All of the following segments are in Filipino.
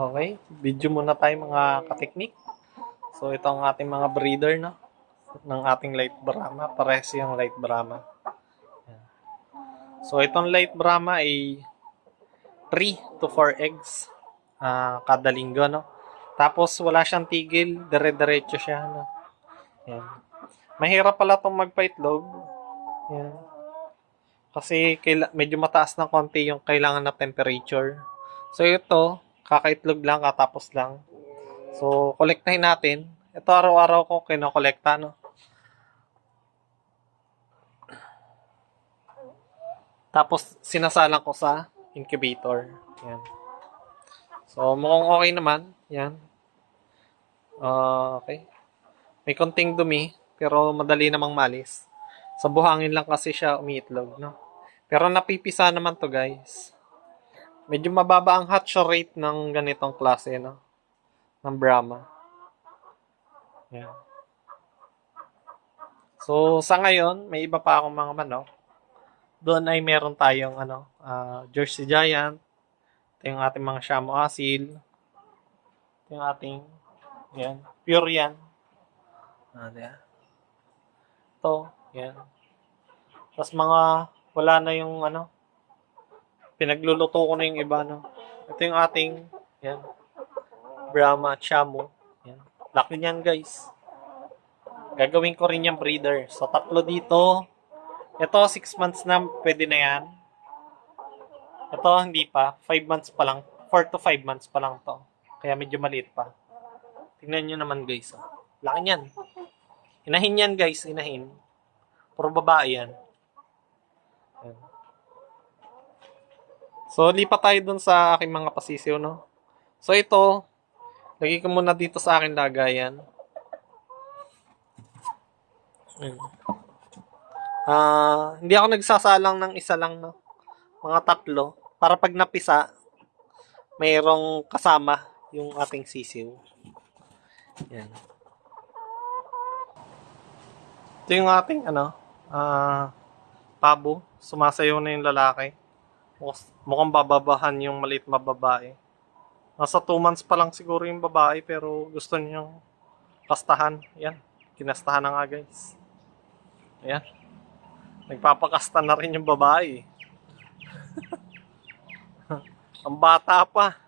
Okay, video muna tayo mga kateknik. So ito ang ating mga breeder, no, ng ating light Brahma. Pares yung light Brahma. So itong light Brahma ay 3 to 4 eggs kada linggo, no. Tapos wala siyang tigil, dire-diretso siya, no. Yan. Mahirap pala itong magpa-itlog. Yan. Kasi medyo mataas ng konti yung kailangan na temperature. So ito, kakaitlog lang, katapos lang. So, kolektahin natin. Ito araw-araw ko kinokolekta, no? Tapos, sinasalang ko sa incubator. Yan. So, mukhang okay naman. Yan. Okay. May konting dumi, pero madali namang malis. Sa buhangin lang kasi siya umiitlog, no? Pero napipisa naman to, guys. Medyo mababa ang hatch rate ng ganitong klase, no? Ng Brahma. Yan. So, sa ngayon, may iba pa akong mga manok. Doon ay meron tayong Jersey Giant. Ito yung ating mga Shamo Asil. Ito yung ating pure yan. Ito, yan. Tapos wala na yung pinagluluto ko na yung iba, no. Ito yung ating Brahma at Shamo. Yan. Laki niyan, guys. Gagawin ko rin yung breeder. So, 3 dito. Ito, 6 months na, pwede na yan. Ito, hindi pa. 5 months pa lang. 4 to 5 months pa lang to. Kaya medyo maliit pa. Tingnan nyo naman, guys. Oh. Laki niyan. Inahin yan, guys. Inahin. Puro babae yan. So, lipat tayo dun sa aking mga pasisiw, no? So, ito, lagay ko muna dito sa aking lagayan. Hindi ako nagsasalang ng isa lang, no? Mga 3. Para pag napisa, mayroong kasama yung ating sisiw. Yan. Ito yung ating pabo. Sumasayaw na yung lalaki. Mukhang bababahan yung maliit na babae. Nasa 2 months pa lang siguro yung babae, pero gusto niyang kastahan. Yan. Kinastahan na nga, guys. Ayan. Nagpapakasta na rin yung babae. Ang bata pa.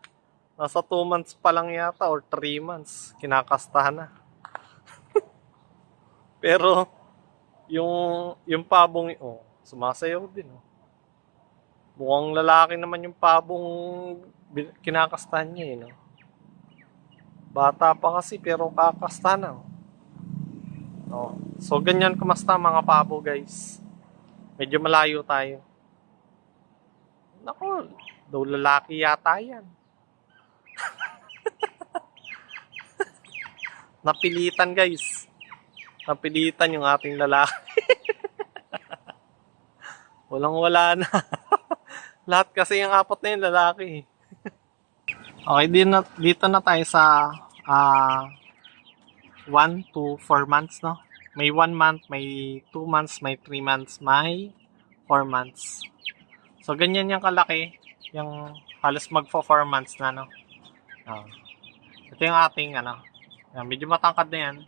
Nasa 2 months pa lang yata or 3 months. Kinakastahan na. Pero, yung pabong, sumasayaw din. Mukhang lalaki naman yung pabong kinakastahan niya, no? Bata pa kasi, pero kakastahan na. So, ganyan kumasta mga pabo, guys. Medyo malayo tayo. Naku, daw lalaki yata yan. Napilitan, guys. Napilitan yung ating lalaki. Walang-wala na. Lahat kasi yung 4 na yung lalaki. Okay, dito na tayo sa 1 to 4 months, no? May 1 month, may 2 months, may 3 months, may 4 months. So, ganyan yung kalaki. Yung halos magpo 4 months na, no? Ito yung ating, medyo matangkad na yan.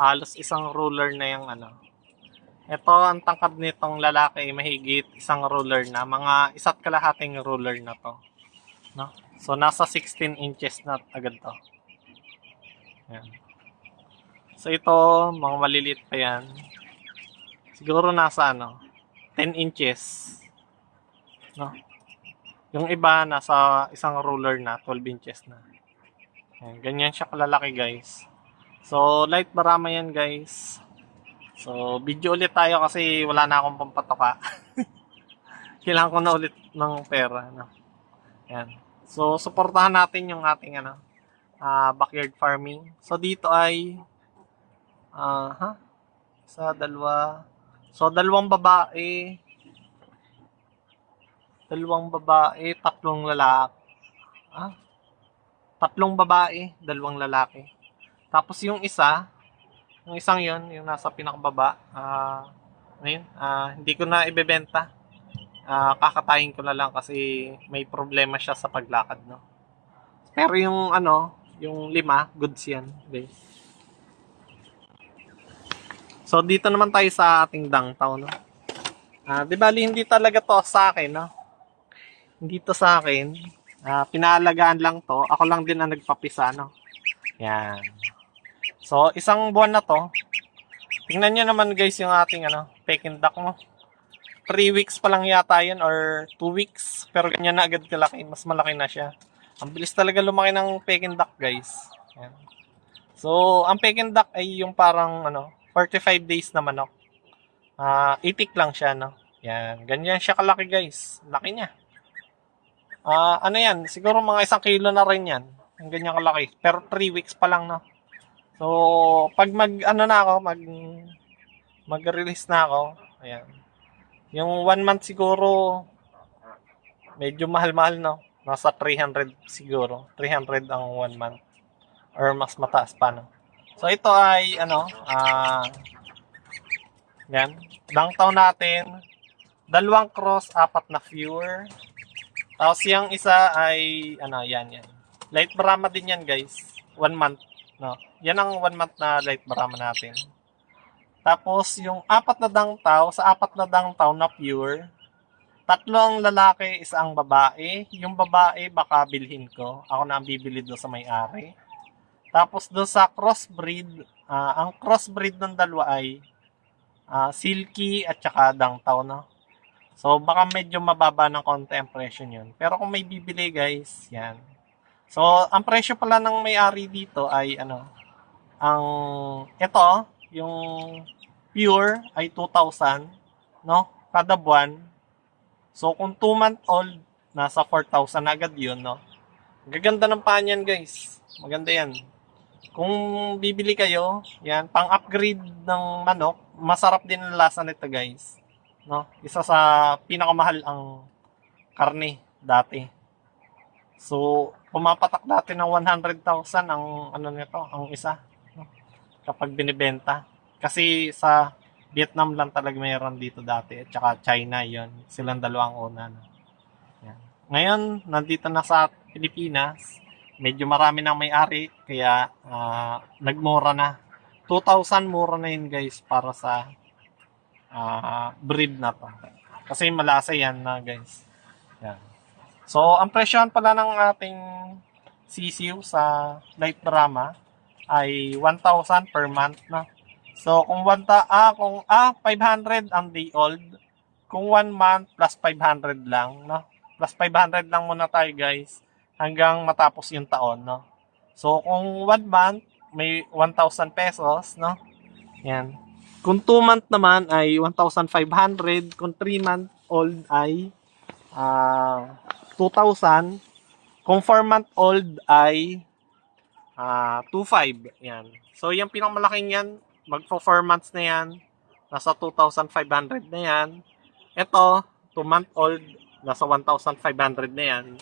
Halos isang ruler na yung, Ito, ang tangkad nitong lalaki, mahigit isang ruler na. Mga 1.5 ruler na to. No? So, nasa 16 inches na agad to. Yan. So, ito, mga maliliit pa yan. Siguro nasa, 10 inches. No? Yung iba, nasa isang ruler na, 12 inches na. Yan. Ganyan siya kalalaki, guys. So, light Brahma yan, guys. So, video ulit tayo kasi wala na akong pampatoka. Kailangan ko na ulit ng pera. No? Yan. So, suportahan natin yung ating backyard farming. So, dito ay isa, dalawa. So, dalawang babae, 3 lalaki. 3 babae, 2 lalaki. Tapos yung isang yon, yung nasa pinakababa, hindi ko na ibebenta. Kakatayin ko na lang kasi may problema siya sa paglakad, no? Pero yung ano, yung 5, goods yan, guys. So, dito naman tayo sa ating downtown, no? Di bali, hindi talaga to sa akin, no? Hindi to sa akin. Pinaalagaan lang to. Ako lang din ang nagpapisa, no? Yan. So, isang buwan na to. Tingnan nyo naman guys yung ating ano, Peking duck mo. 3 weeks pa lang yata yun or 2 weeks. Pero ganyan na agad kalaki. Mas malaki na siya. Ang bilis talaga lumaki ng Peking duck guys. Yan. So, ang Peking duck ay yung parang ano, 45 days na manok. Itik lang siya, no? Yan. Ganyan siya kalaki guys. Laki niya. Ano yan? Siguro mga 1 kilo na rin yan. Ang ganyan kalaki. Pero 3 weeks pa lang, no? So, pag mag-release na ako, ayan. Yung 1 month siguro, medyo mahal-mahal, no? Nasa 300 siguro. 300 ang 1 month. Or mas mataas pa, no? So, ito ay, ano, yan. Downtown natin. 2 cross, 4 na viewer. Tapos yung isa ay, ano, yan. Light Brahma din yan, guys. 1 month, no? Yan ang 1 month na Light Brahma natin. Tapos, yung 4 na dangtaw, sa 4 na dangtaw na pure, 3 ang lalaki, 1 ang babae. Yung babae, baka bilhin ko. Ako na ang bibili doon sa may-ari. Tapos, doon sa crossbreed, ang crossbreed ng dalawa ay silky at saka dangtaw, no? So, baka medyo mababa ng konti ang presyo yun. Pero kung may bibili, guys, yan. So, ang presyo pala ng may-ari dito ay, ano, ito, yung pure ay 2,000, no? Kada buwan. So, kung 2-month-old, nasa 4,000 agad yun, no? Gaganda ng paa niyan, guys. Maganda yan. Kung bibili kayo, yan, pang-upgrade ng manok, masarap din ang lasa nito, guys. No? Isa sa pinakamahal ang karne dati. So, pumapatak dati ng 100,000 ang ano nito, ang isa, no? Kapag binibenta. Kasi sa Vietnam lang talaga mayroon dito dati at saka China 'yon. Silang dalawang una, no? Yan. Ngayon, nandito na sa Pilipinas, medyo marami nang may-ari kaya nagmura na. 2,000 mura na yun guys para sa breed na to. Kasi malasa yan na guys. Yan. So, ang presyon pala ng ating sisiw sa Light Brahma ay 1,000 per month na. So, kung 500 ang day old, kung 1 month plus 500 lang, no? Plus 500 lang muna tayo guys hanggang matapos yung taon, no? So, kung 1 month may 1,000 pesos, no? Yan. Kung 2 month naman ay 1,500. Kung 3 month old ay 2,000. Kung 4 month old ay 2,500. Yan. So, yung pinakamalaking yan, magpo 4 months na yan. Nasa 2,500 na yan. Ito, 2 month old, nasa 1,500 na yan.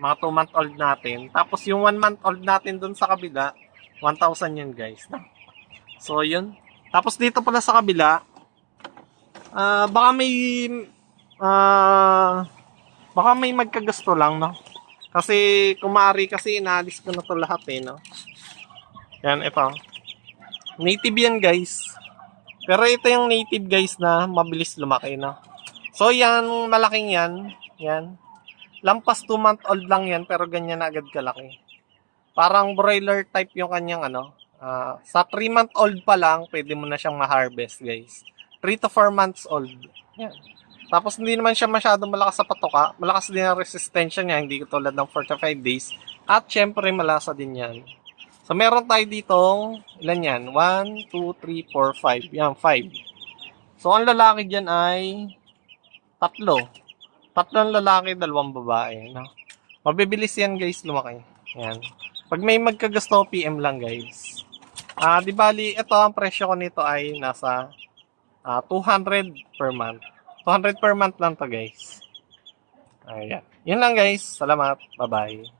Mga 2 month old natin. Tapos, yung 1 month old natin dun sa kabila, 1,000 yan guys. So, yun. Tapos dito pala sa kabila, baka may magkagusto lang, no? Kasi kumari kasi inalis ko na to lahat eh, no? Yan, ito. Native yan guys. Pero ito yung native guys na mabilis lumaki, no? So yan, malaking yan. Yan. Lampas 2 month old lang yan pero ganyan na agad kalaki. Parang broiler type yung kanyang ano. Sa 3 month old pa lang, pwede mo na siyang ma-harvest guys. 3 to 4 months old. Yan. Tapos hindi naman siya masyadong malakas sa patoka. Malakas din ang resistensya niya, hindi tulad ng 45 days. At syempre malasa din yan. So meron tayo ditong, ilan yan? 1, 2, 3, 4, 5. Yan, 5. So ang lalaki dyan ay 3. 3 lalaki, 2 babae. No? Mabibilis yan guys lumaki. Yan. Pag may magkagusto, PM lang guys. Di bali, ito ang presyo ko nito ay nasa 200 per month. 200 per month lang to guys. Ayan. Yun lang guys. Salamat. Bye-bye.